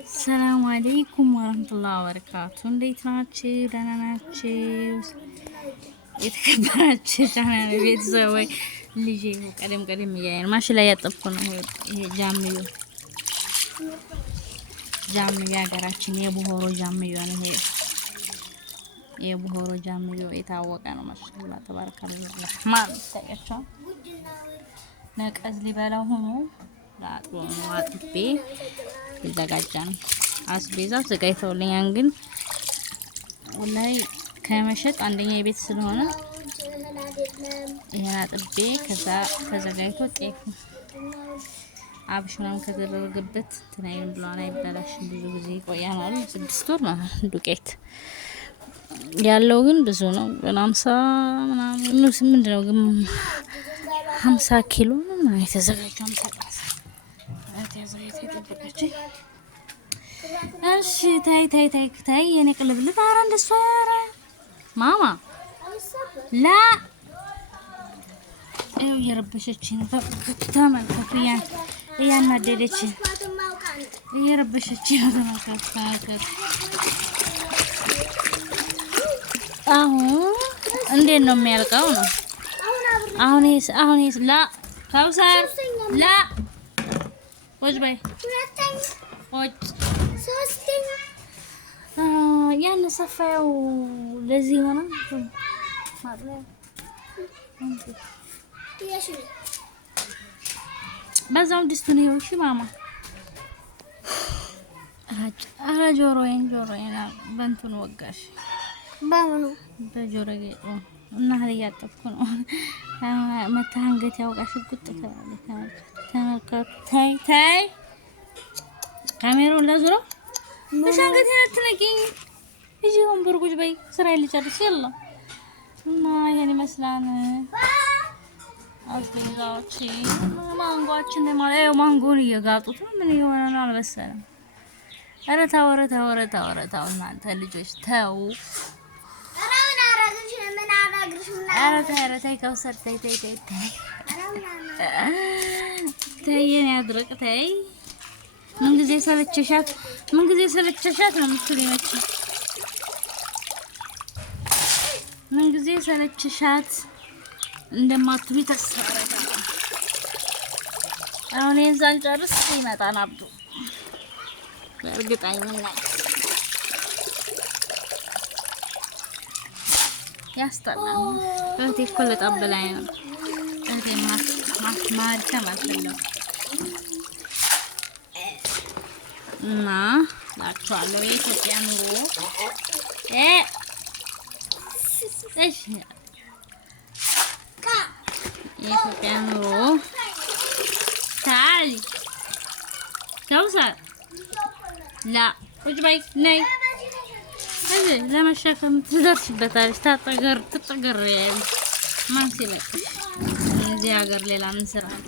السلام عليكم ورحمة الله وبركاته. እንዴት ናችሁ? ደህና ናችሁ? የተከበራችሁ ቻናል ቤተሰቦች ልጄ ቀደም እያየን ማሽ ላይ ያጠብኩ ነው። ይሄ ጃምዮ ሀገራችን የቡሆሮ ጃምዮ ነው። ይሄ የቡሆሮ ጃምዮ የታወቀ ነው። ማሻአላ ተባረከላህ ረህማን ታያቸው ነቀዝ ሊበላው ሆኖ አጥቤ ይዘጋጃ ነው። አስቤዛው ዘጋይተውልኛል። ግን ወላሂ ከመሸጥ አንደኛ የቤት ስለሆነ ይሄን አጥቤ ከዛ ተዘጋይቶ ጤፍ አብሽናም ከተደረገበት ትናይም ብሏና አይበላሽም። ብዙ ጊዜ ይቆያል። 6 ወር ማለት ዱቄት ያለው ግን ብዙ ነው። 50 ምናምን ነው። ምንድነው ግን 50 ኪሎ ነው የተዘጋጀው። እሺ ታይ የኔ ቅልብልብ አረ እንደሷ አረ ማማ ላ እዩ የረበሸችኝ ተመልከቱ። እያናደደችኝ እየረበሸችኝ ነው። ተመልከቱ አሁን እንዴት ነው የሚያልቀው ነው። አሁን ላ ካውሳር ላ ወጅ በይ ወጅ ሶስተኛ ያን ሰፋው ለዚህ ሆነ ማለት በዛው ድስቱን ይኸው። እሺ ማማ አራ ጆሮዬን በእንትን ወጋሽ ባምኑ በጆሮዬ እና ያጠብኩ ነው። መታንገት ያውቃሽ ቁጥ ተመልከቱ። ታይ ካሜራውን ለዙሮ መሻንገት አትነቂኝ። እጂ ወንበር ቁጭ በይ። ስራዬን ልጨርስ የለ እና ይሄን ይመስላል። አስገዛዎች ማንጓችን ማለት ማንጎን እየጋጡት ነው። ምን ይሆነ ነው አልበሰለም። ኧረ ታው እናንተ ልጆች ተው። ኧረ ታይ ከውሰር ታይ የኔ አድርቅ ታይ። ምን ጊዜ ሰለቸሻት ነው የምትሉኝ መቼም። ምን ጊዜ ሰለቸሻት እንደማትሉኝ ተስፋ አደርጋለሁ። አሁን ይሄን ሳልጨርስ ይመጣል አብዱ በእርግጠኝነት። ያስጠላል። እህቴ እኮ ለጣበላይ ነው። እህቴ ማድከም አልፈለኩም እና ላችኋለሁ። የኢትዮጵያ ኑሮ እሺ የኢትዮጵያ ኑሮ ታሊ ከውሰር ላ ቁጭ በይ ነይ እዚህ ለመሸከም ትደርሽበታለሽ። ትጠገር ማን ሲለቅሽ እዚህ ሀገር ሌላ ምን ስራ አለ?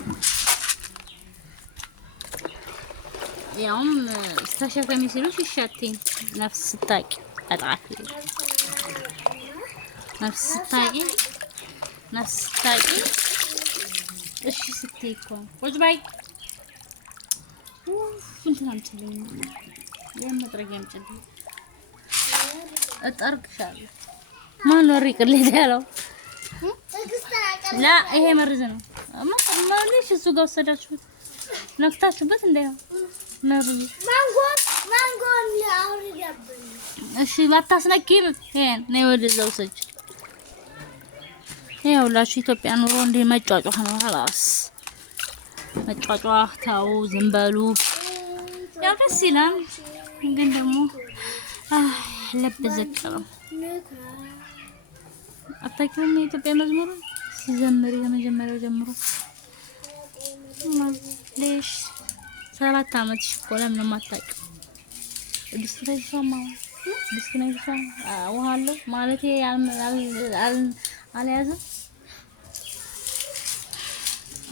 ያውም ተሸከሚ ሲሉሽ ይሻትኝ ነፍስ ስታቂ አጣፊ ነፍስ ስታቂ እሺ ስትይ እኮ ቁጭ በይ። እንትን አምጪልኝ የመጥረጊያ አምጪልኝ እጠርግሻለሁ። ማን ነው ሪቅልኝ ያለው? ላ ይሄ መርዝ ነው። ማንሽ እሱ ጋር ወሰዳችሁት ነክታችሁበት እንዳይሆን መርዙ ማንጎ አሁን ይደብኝ። እሺ ባታስነኪም ይሄን ነው ወደዛው ሰጭ። ይኸውላችሁ ኢትዮጵያ ኑሮ እንደ መጫጫህ ነው። خلاص መጫጫህ ታው ዝም በሉ። ያው ደስ ይላል ግን ደግሞ ልብ ዝቅ ነው። አታውቂውም የኢትዮጵያ መዝሙር ሲዘምር የመጀመሪያው ጀምሮ ለሽ 7 አመት እኮ ለምን ነው የማታውቂው? ዲስትራክሽን ውሃለሁ ማለት አልያዘም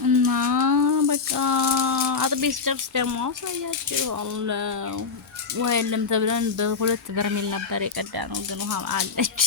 እና በቃ አጥቤ ስጨርስ ደግሞ አሳያችኋለሁ። ውሃ የለም ተብለን በ2 በርሜል ነበር የቀዳነው፣ ግን ውሃ አለች።